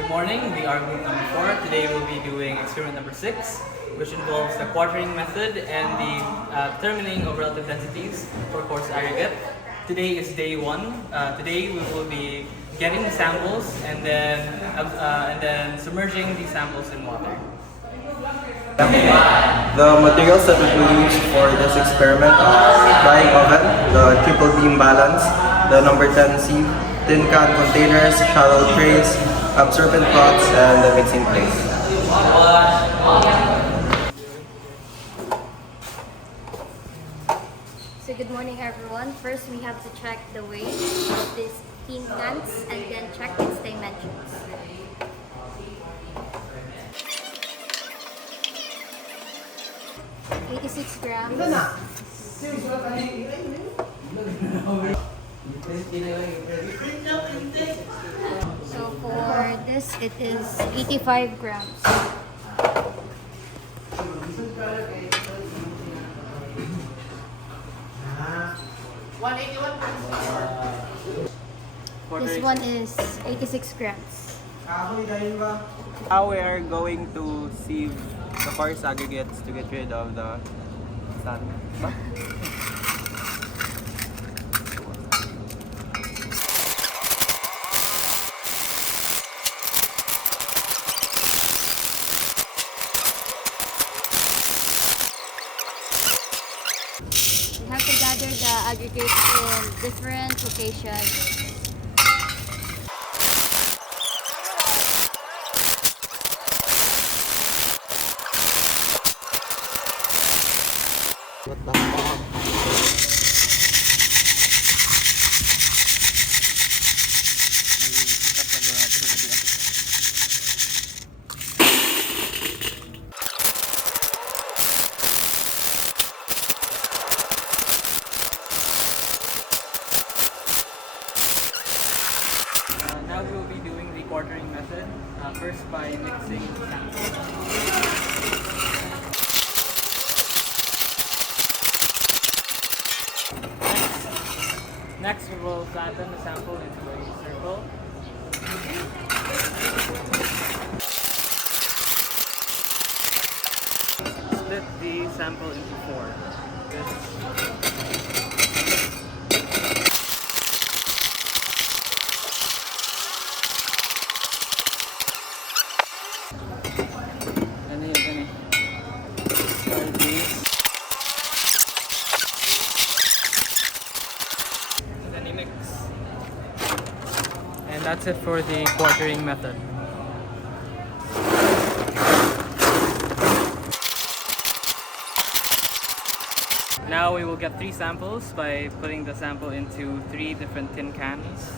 Good morning, we are group number 4. Today we'll be doing experiment number 6, which involves the quartering method and the determining of relative densities for coarse aggregate. Today is day 1. Today we will be getting the samples and then submerging these samples in water. The materials that we will use for this experiment are drying oven, the triple beam balance, the number 10 sieve, tin can containers, shallow trays, absorbent pots, and the mixing plate. So good morning everyone. First we have to check the weight of these tin cans and then check its dimensions. $86 grams. So for this it is 85 grams. This one is 86 grams. Now we are going to sieve the coarse aggregates to get rid of the sand. We have to gather the aggregates in different locations. What the fuck? Now we will be doing the quartering method, first by mixing samples. Next, we will flatten the sample into a circle. Split the sample into 4. And that's it for the quartering method. Now we will get 3 samples by putting the sample into 3 different tin cans.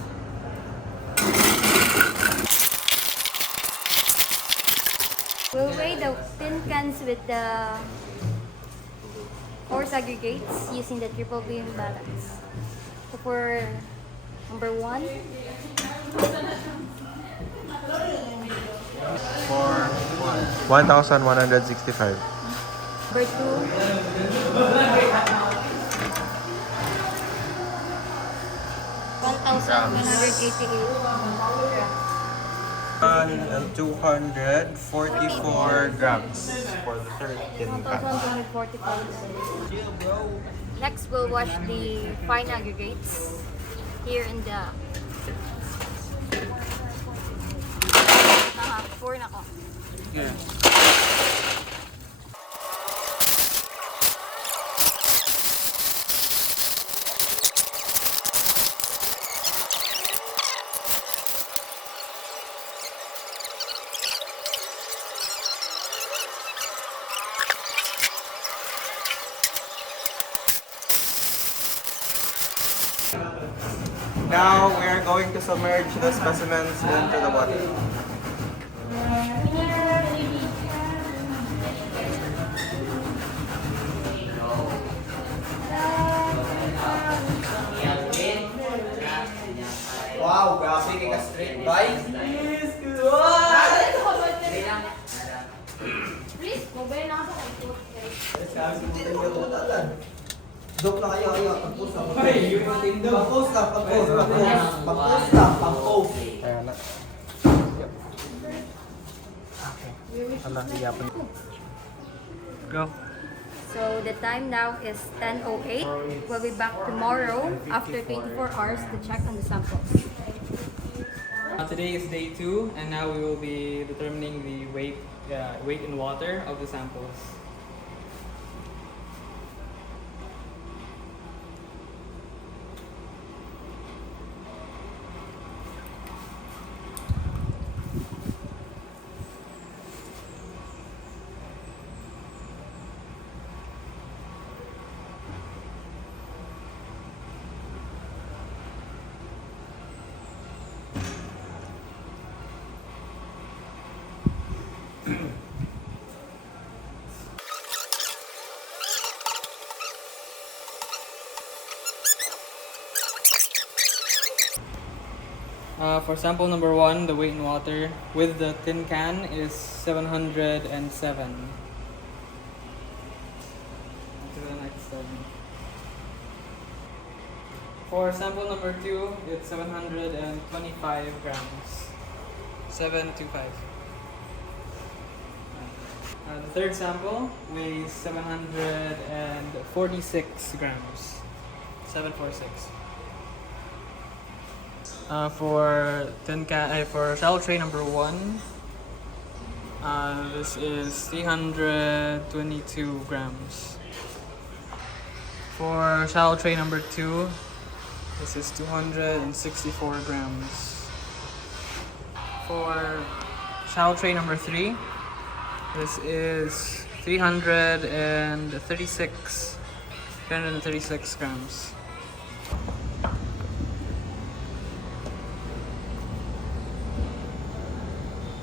We'll weigh the tin cans with the coarse aggregates using the triple beam balance. So for number 1, For 1,165. number 2, 1,188 grams. And 244 grams for the third tin can. 1,244 grams. Next, we'll wash the fine aggregates here in the 4 na ko. Yeah. Now we are going to submerge the specimens into the water. Wow, grabe ka straight bike. Please, mobile na ako. Dok na kayo, pag-post na. Pag-post na. Ayan na. Yep. Go. So the time now is 10:08. We'll be back tomorrow after 24 hours to check on the samples. Today is day 2, and now we will be determining the weight in water of the samples. For sample number 1, the weight in water with the tin can is 707. To the next one. For sample number 2, it's 725 grams. 725. The third sample weighs 746 grams. 746. For shallow tray number 1, this is 322 grams. For shallow tray number 2, this is 264 grams. For shallow tray number 3, this is 336 grams.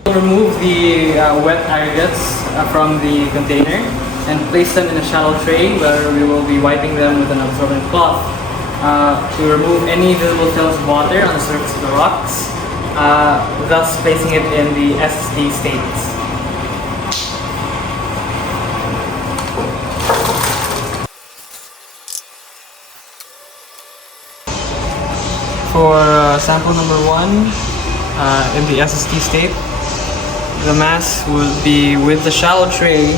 Remove the wet aggregates from the container and place them in a shallow tray where we will be wiping them with an absorbent cloth to remove any visible cells of water on the surface of the rocks, thus placing it in the SSD state. For sample number 1, in the SSD state, the mass will be with the shallow tray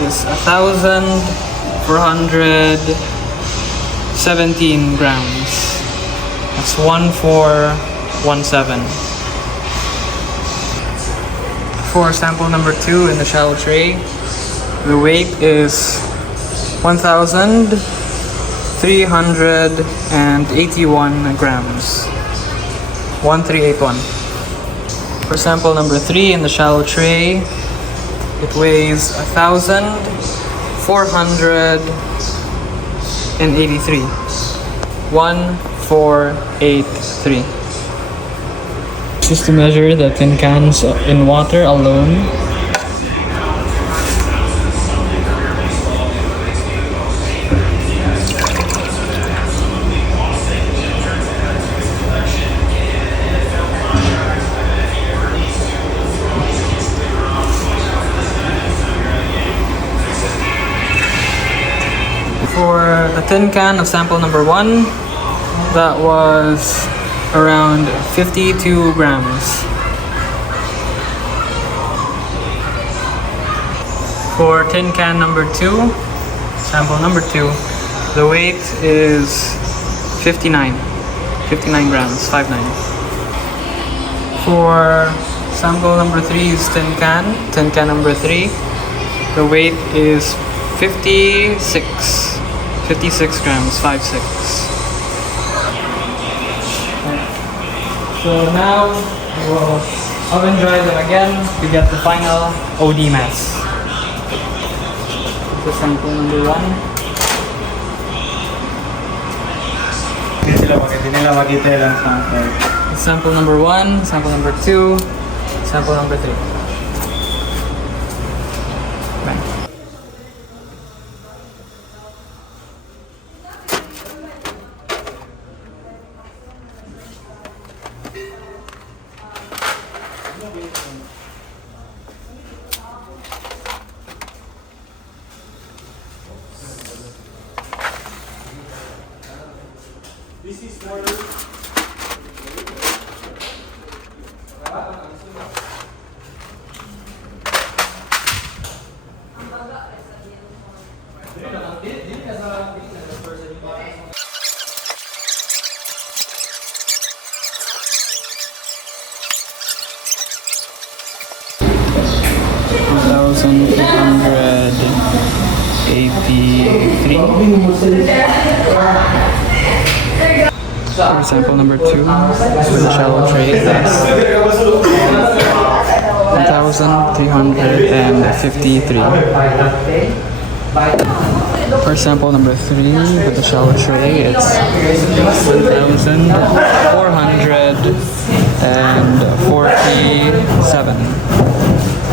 is 1,417 grams. That's 1417. For sample number 2 in the shallow tray, the weight is 1,381 grams. 1381. For sample number 3 in the shallow tray, it weighs 1,483. 1483. Just to measure the tin cans in water alone. For the tin can of sample number 1, that was around 52 grams. For tin can number 2, sample number 2, the weight is 59 grams, 59. For sample number 3's tin can number 3, the weight is 56 grams, 56. So now we'll oven dry them again to get the final OD mass. So sample number 1. Sample number 1, sample number 2, sample number 3. Bye. This is for 83. For sample number 2, with the shallow tray, that's 1,353. For sample number 3, with the shallow tray, it's 1,447.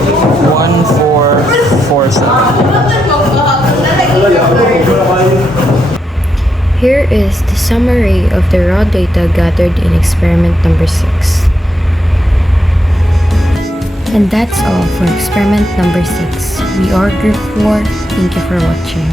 1447. Here is the summary of the raw data gathered in experiment number 6. And that's all for experiment number 6. We are group 4. Thank you for watching.